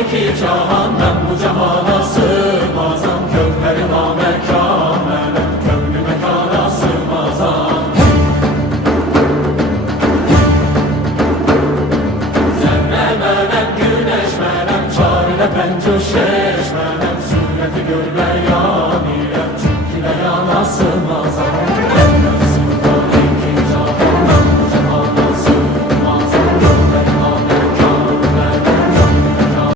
iki cahan ben bu cahana sığmazam. Kövheri namekâmele kövnü mekana sığmazam. Zerre menem güneş menem çarine penco şeş menem sureti görme